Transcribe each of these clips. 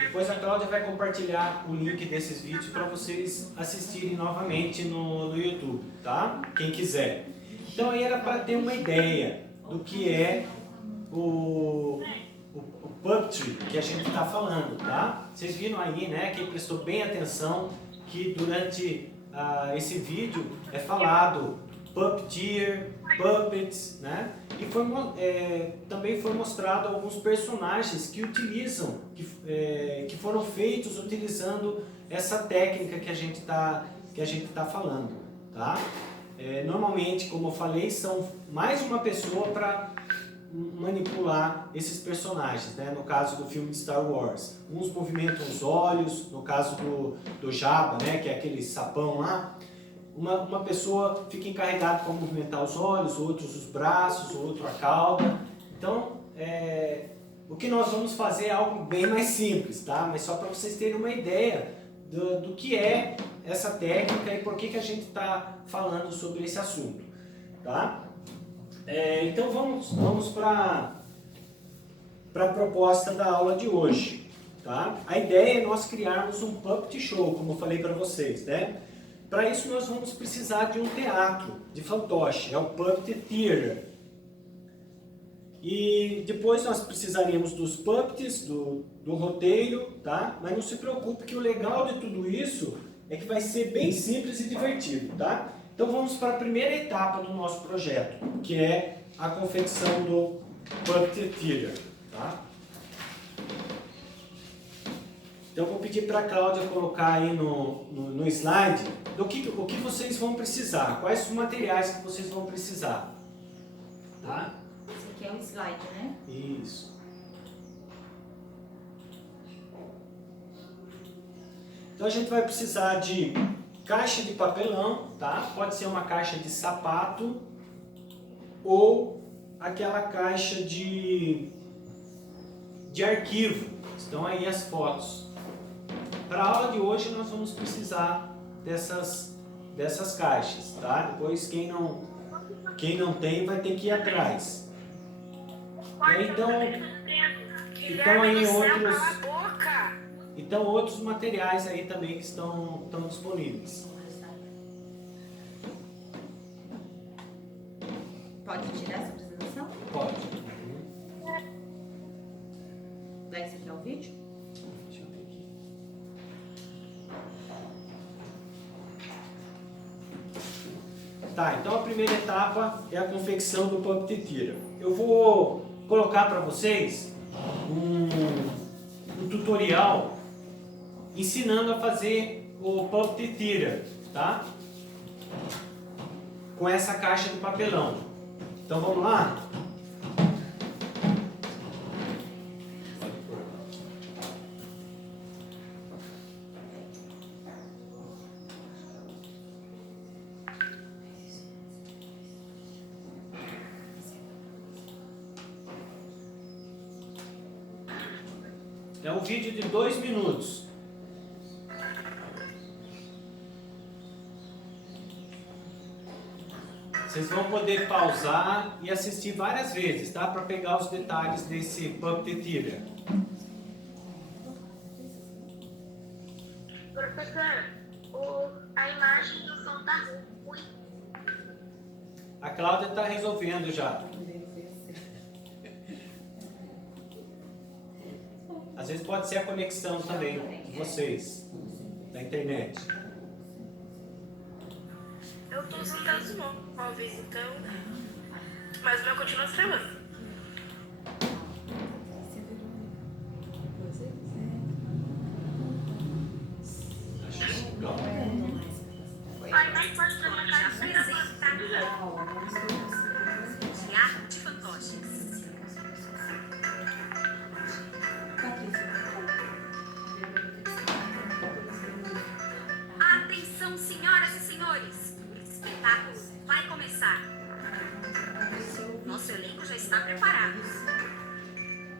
Depois a Cláudia vai compartilhar o link desses vídeos para vocês assistirem novamente no YouTube, tá? Quem quiser. Então aí era para ter uma ideia do que é o puppetry que a gente está falando, tá? Vocês viram aí, né? Quem prestou bem atenção que durante esse vídeo é falado puppeteer, puppets, né? E também foi mostrado alguns personagens que utilizam, que foram feitos utilizando essa técnica que a gente tá falando, tá? Normalmente, como eu falei, são mais uma pessoa para manipular esses personagens, né? No caso do filme de Star Wars, uns movimentam os olhos, no caso do Jabba, né? Que é aquele sapão lá. Uma pessoa fica encarregada para movimentar os olhos, outros os braços, outro a cauda. Então, o que nós vamos fazer é algo bem mais simples, tá? Mas só para vocês terem uma ideia do que é essa técnica e por que a gente está falando sobre esse assunto, tá? Então vamos para a proposta da aula de hoje, tá? A ideia é nós criarmos um puppet show, como eu falei para vocês, né? Para isso nós vamos precisar de um teatro de fantoche, é o Puppet Theater. E depois nós precisaríamos dos puppets, do roteiro, tá? Mas não se preocupe que o legal de tudo isso é que vai ser bem simples e divertido, tá? Então vamos para a primeira etapa do nosso projeto, que é a confecção do Puppet Theater, tá? Então eu vou pedir para a Cláudia colocar aí no slide o que vocês vão precisar, quais os materiais que vocês vão precisar, tá? Esse aqui é um slide, né? Isso. Então a gente vai precisar de caixa de papelão, tá? Pode ser uma caixa de sapato ou aquela caixa de arquivo. Estão aí as fotos. Para a aula de hoje nós vamos precisar dessas caixas, tá? Depois quem não tem vai ter que ir atrás. Então outros materiais aí também que estão disponíveis. Pode tirar essa apresentação? Pode. Esse aqui é o vídeo? Deixa eu ver aqui. Tá, então a primeira etapa é a confecção do Puppet Theater. Eu vou colocar para vocês um tutorial ensinando a fazer o Puppet Theater, tá? Com essa caixa de papelão. Então vamos lá? É um vídeo de 2 minutos. Vocês vão poder pausar e assistir várias vezes, tá? Para pegar os detalhes desse Puppet Theater. Professor, a imagem do som tá ruim. A Cláudia está resolvendo já. Às vezes pode ser a conexão também de vocês, da internet. Eu tô usando os móveis, então. Mas o meu continua estrelando. Acho legal. Ai, mas pode trocar isso aí. Teatro de fantoches. Atenção, senhoras e senhores! O espetáculo vai começar. Nosso elenco já está preparado.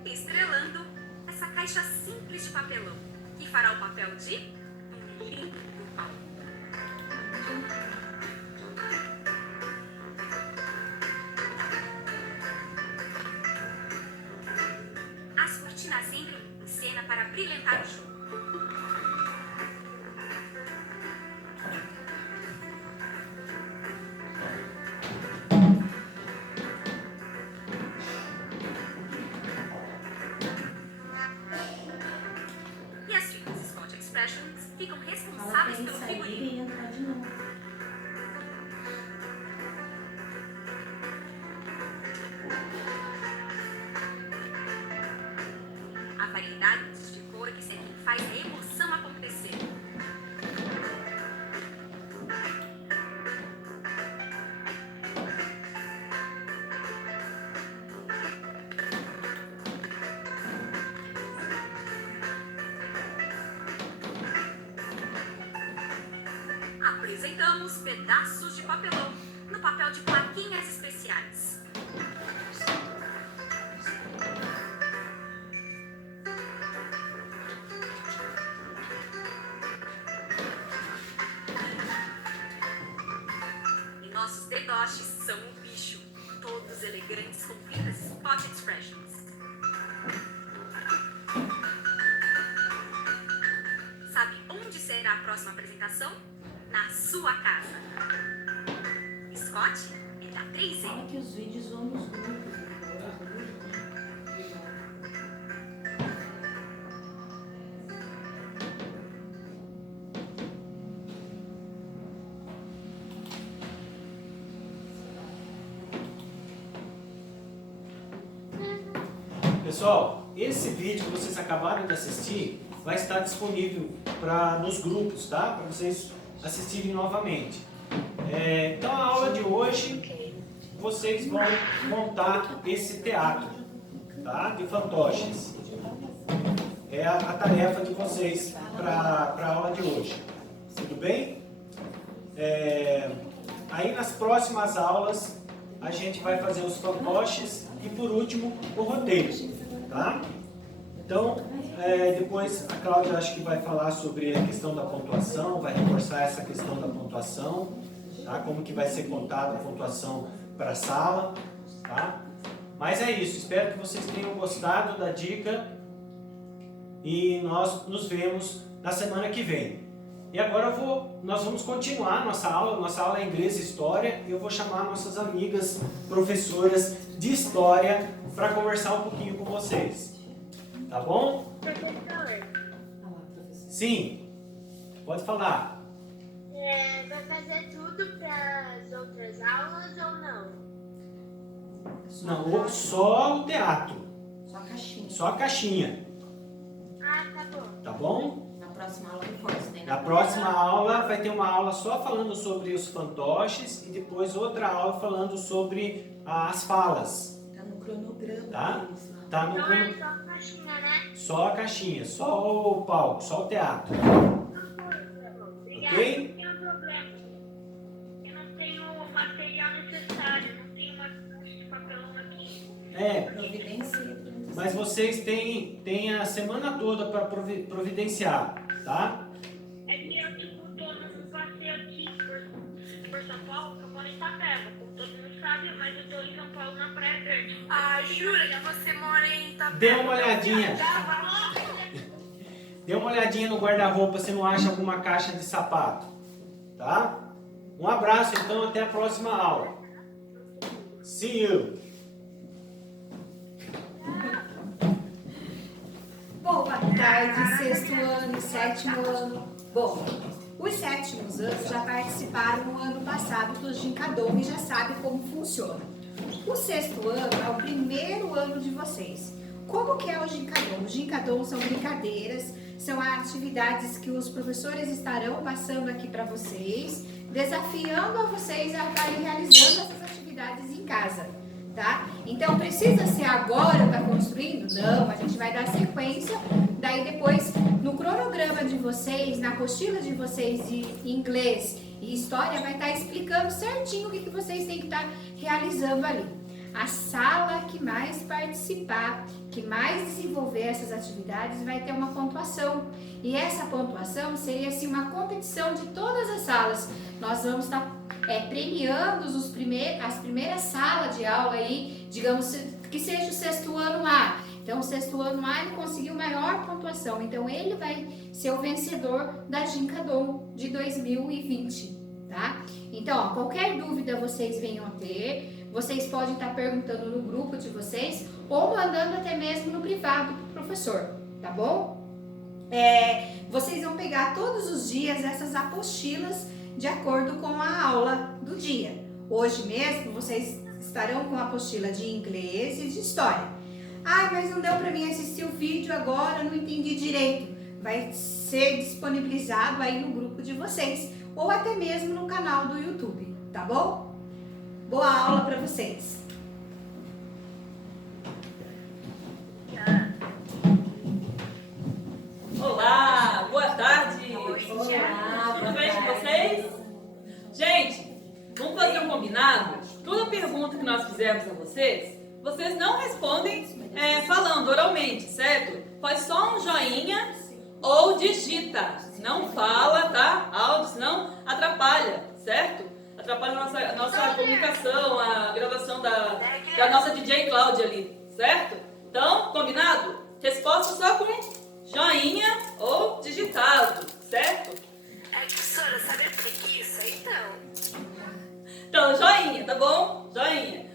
Estrelando essa caixa simples de papelão, que fará o papel de um lindo palco. As cortinas continuar sempre em cena para brilhantar o show. E as filhas Scott Expressions ficam Fala pra responsáveis ele pelo sair figurino. e entrar de novo. A variedade de cores é quem faz a emoção acontecer. Apresentamos pedaços de papelão no papel de plaquinhas especiais. E nossos dedoches são um bicho, todos elegantes com fitas Spot Expressions. Sabe onde será a próxima apresentação? Na sua casa. Scott é da 3M. Fala que os vídeos vão nos grupos. Pessoal, esse vídeo que vocês acabaram de assistir vai estar disponível nos grupos, tá? Para vocês assistirem novamente. Então a aula de hoje vocês vão montar esse teatro, tá? De fantoches. É a tarefa de vocês para a aula de hoje. Tudo bem? Aí nas próximas aulas a gente vai fazer os fantoches e por último o roteiro, tá? Então, depois a Cláudia acho que vai falar sobre a questão da pontuação, vai reforçar essa questão da pontuação, tá? Como que vai ser contada a pontuação para a sala, tá? Mas é isso, espero que vocês tenham gostado da dica e nós nos vemos na semana que vem. E agora nós vamos continuar nossa aula é inglês e história, e eu vou chamar nossas amigas professoras de história para conversar um pouquinho com vocês. Tá bom? Professor, Sim, pode falar. vai fazer tudo para as outras aulas ou não? Não, só o teatro, Só a caixinha. só a caixinha, Ah, tá bom. tá bom? Na próxima aula reforça, né? Na próxima aula vai ter uma aula só falando sobre os fantoches e depois outra aula falando sobre as falas, Tá no cronograma. Tá? deles lá. tá? Não é só a caixinha, né? Só a caixinha, só o palco, só o teatro, Obrigada. ok? Tem um problema. Eu não tenho o material necessário. Não tenho uma caixa de papelão aqui. Providência. Mas vocês têm a semana toda para providenciar, tá? É que eu, tô num passeio aqui por São Paulo, que eu moro em Itapeva. Como todo mundo sabe, mas eu tô em São Paulo, na Praia Verde. Ah, jura que você mora em Itapeva? Dê uma olhadinha. Dê uma olhadinha no guarda-roupa se não acha alguma caixa de sapato, tá? Um abraço então, até a próxima aula. See you! Bom, boa tarde, sexto ano, sétimo ano. Bom, os sétimos anos já participaram no ano passado do Gincadom e já sabem como funciona. O sexto ano é o primeiro ano de vocês. Como que é o Gincadom? O Gincadom são brincadeiras, são atividades que os professores estarão passando aqui para vocês, desafiando a vocês a estarem realizando essas atividades em casa. Tá? Então precisa ser agora para construindo? Não, a gente vai dar sequência, daí depois no cronograma de vocês, na apostila de vocês de inglês e história vai estar explicando certinho o que vocês têm que estar realizando ali. A sala que mais participar, que mais desenvolver essas atividades vai ter uma pontuação. E essa pontuação seria assim uma competição de todas as salas. Nós vamos estar premiando as primeiras salas de aula aí, digamos que seja o sexto ano A. Então, o sexto ano A ele conseguiu maior pontuação. Então, ele vai ser o vencedor da Gincadom de 2020, tá? Então, ó, qualquer dúvida vocês venham a ter, vocês podem estar perguntando no grupo de vocês ou mandando até mesmo no privado pro professor, tá bom? Vocês vão pegar todos os dias essas apostilas de acordo com a aula do dia. Hoje mesmo, vocês estarão com a apostila de inglês e de história. Ah, mas não deu para mim assistir o vídeo agora, não entendi direito. Vai ser disponibilizado aí no grupo de vocês ou até mesmo no canal do YouTube, tá bom? Boa aula para vocês! Olá, boa tarde! Olá, Tudo bem com vocês? Gente, vamos fazer um combinado? Toda pergunta que nós fizermos a vocês, vocês não respondem falando oralmente, certo? Faz só um joinha ou digita. Não fala, tá? Áudio, senão atrapalha, certo? Atrapalha a nossa comunicação, a gravação da nossa DJ Cláudia ali, certo? Então, combinado? Resposta só com joinha ou digitado, certo? Professora, sabe a preguiça, então? Então, joinha, tá bom? Joinha.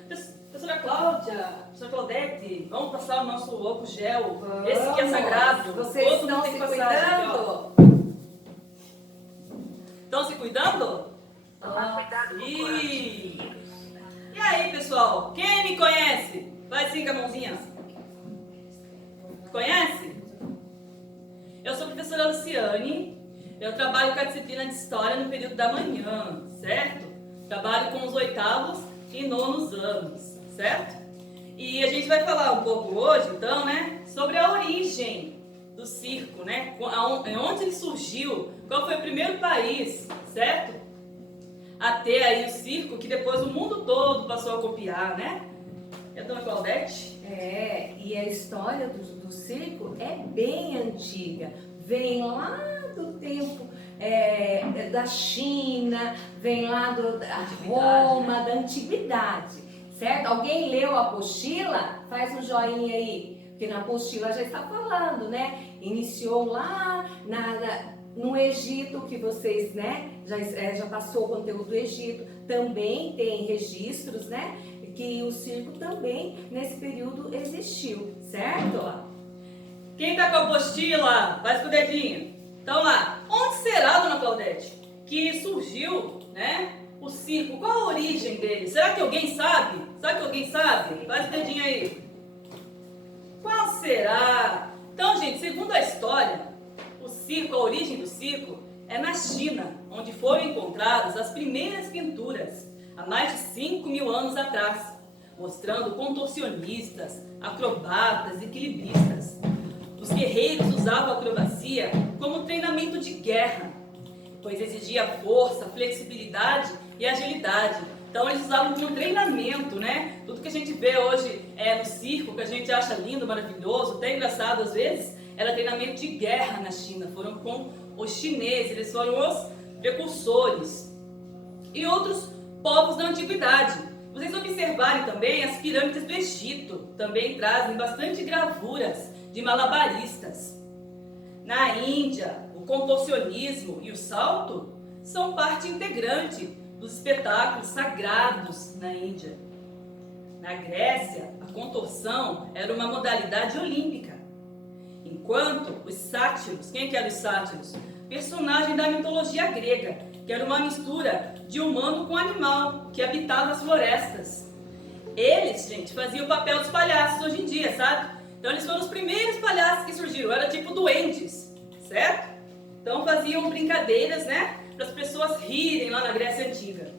Professora Cláudia, professora Claudete, vamos passar o nosso álcool gel. Esse aqui é sagrado. Vocês Todo estão mundo se tem que passar aqui, ó. cuidando? Estão se cuidando? Tomar cuidado com o E aí, pessoal? Quem me conhece? Vai assim com a mãozinha. Conhece? Eu sou a professora Luciane. Eu trabalho com a disciplina de História no período da manhã, certo? Trabalho com os 8º e 9º anos, certo? E a gente vai falar um pouco hoje, então, né, sobre a origem do circo, né? Onde ele surgiu, qual foi o primeiro país, certo? A ter aí o circo que depois o mundo todo passou a copiar, né? E a dona Claudete? E a história do circo é bem antiga. Vem lá do tempo da China, vem lá da Roma, da antiguidade, certo? Alguém leu a apostila? Faz um joinha aí, porque na apostila já está falando, né? Iniciou lá no Egito, que vocês, né? Já passou o conteúdo do Egito. Também tem registros, né? Que o circo também nesse período existiu, certo? Quem tá com a apostila? Faz com o dedinho. Então lá, onde será, dona Claudete, que surgiu, né, o circo? Qual a origem dele? Será que alguém sabe? Será que alguém sabe? Faz o dedinho aí. Qual será? Então, gente, segundo a história, o circo, a origem do circo é na China, onde foram encontradas as primeiras pinturas, há mais de 5.000 anos atrás, mostrando contorcionistas, acrobatas, equilibristas. Os guerreiros usavam a acrobacia como treinamento de guerra, pois exigia força, flexibilidade e agilidade. Então eles usavam como treinamento, né? Tudo que a gente vê hoje no circo, que a gente acha lindo, maravilhoso, até engraçado às vezes, era treinamento de guerra na China. Foram com os chineses, eles foram os precursores. E outros povos da antiguidade. Vocês observarem também, as pirâmides do Egito também trazem bastante gravuras de malabaristas. Na Índia, o contorcionismo e o salto são parte integrante dos espetáculos sagrados na Índia. Na Grécia, a contorção era uma modalidade olímpica, enquanto os sátiros, quem que eram os sátiros? Personagem da mitologia grega, que era uma mistura de humano com animal, que habitava as florestas. Eles, gente, faziam o papel dos palhaços hoje em dia, sabe? Então eles foram os primeiros palhaços que surgiram, era tipo duendes, certo? Então faziam brincadeiras, né, para as pessoas rirem lá na Grécia Antiga.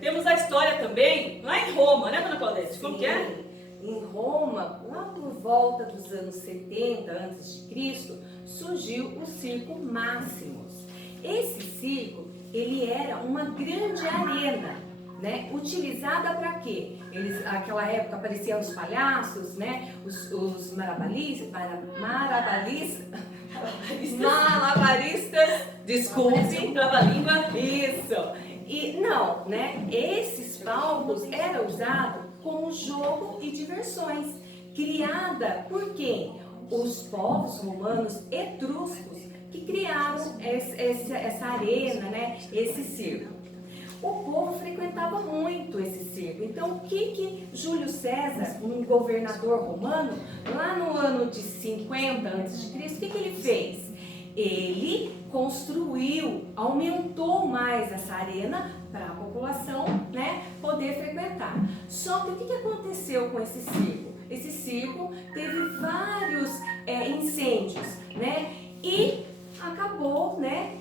Temos a história também lá em Roma, né, dona Claudete? Como que é? Em Roma, lá por volta dos anos 70 a.C., surgiu o Circo Maximus. Esse circo, ele era uma grande arena, né? Utilizada para quê? Naquela época apareciam os palhaços, né? Os malabaristas, desculpe, Trava-língua. isso. E não, né? Esses palcos eram usados como jogo e diversões. criada por quem? Os povos romanos etruscos que criaram essa arena, né? Esse circo. O povo frequentava muito esse circo. Então, o que Júlio César, um governador romano, lá no ano de 50 a.C., o que ele fez? Ele construiu, aumentou mais essa arena para a população, né, poder frequentar. Só que o que aconteceu com esse circo? Esse circo teve vários incêndios, né, e acabou, né,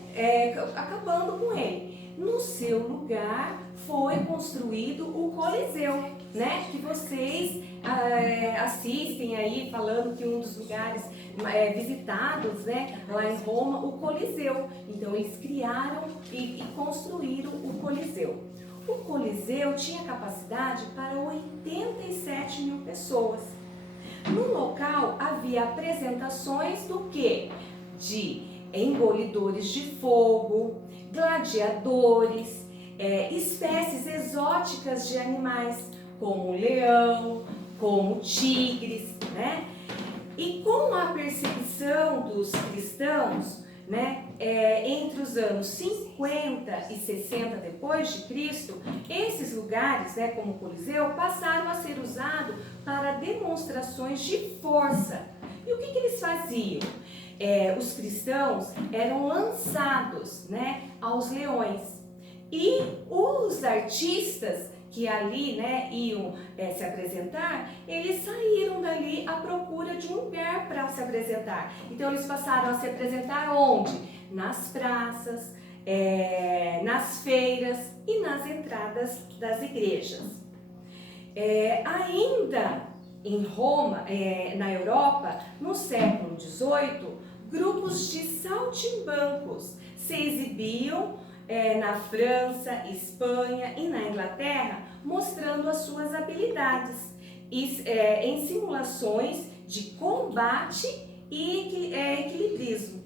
acabando com ele. No seu lugar foi construído o Coliseu, né, que vocês assistem aí falando que um dos lugares visitados, né, lá em Roma, o Coliseu. Então eles criaram e construíram o Coliseu. O Coliseu tinha capacidade para 87 mil pessoas. No local havia apresentações do quê? De engolidores de fogo, gladiadores, espécies exóticas de animais, como o leão, como tigres, né? E com a perseguição dos cristãos, né, entre os anos 50 e 60 depois de Cristo, esses lugares, né, como o Coliseu, passaram a ser usados para demonstrações de força. E o que eles faziam? Os cristãos eram lançados, né, aos leões. E os artistas que ali, né, iam se apresentar, eles saíram dali à procura de um lugar para se apresentar. Então eles passaram a se apresentar onde? Nas praças, nas feiras e nas entradas das igrejas. Ainda em Roma, na Europa, no século XVIII, grupos de saltimbancos se exibiam na França, Espanha e na Inglaterra, mostrando as suas habilidades em simulações de combate e equilibrismo.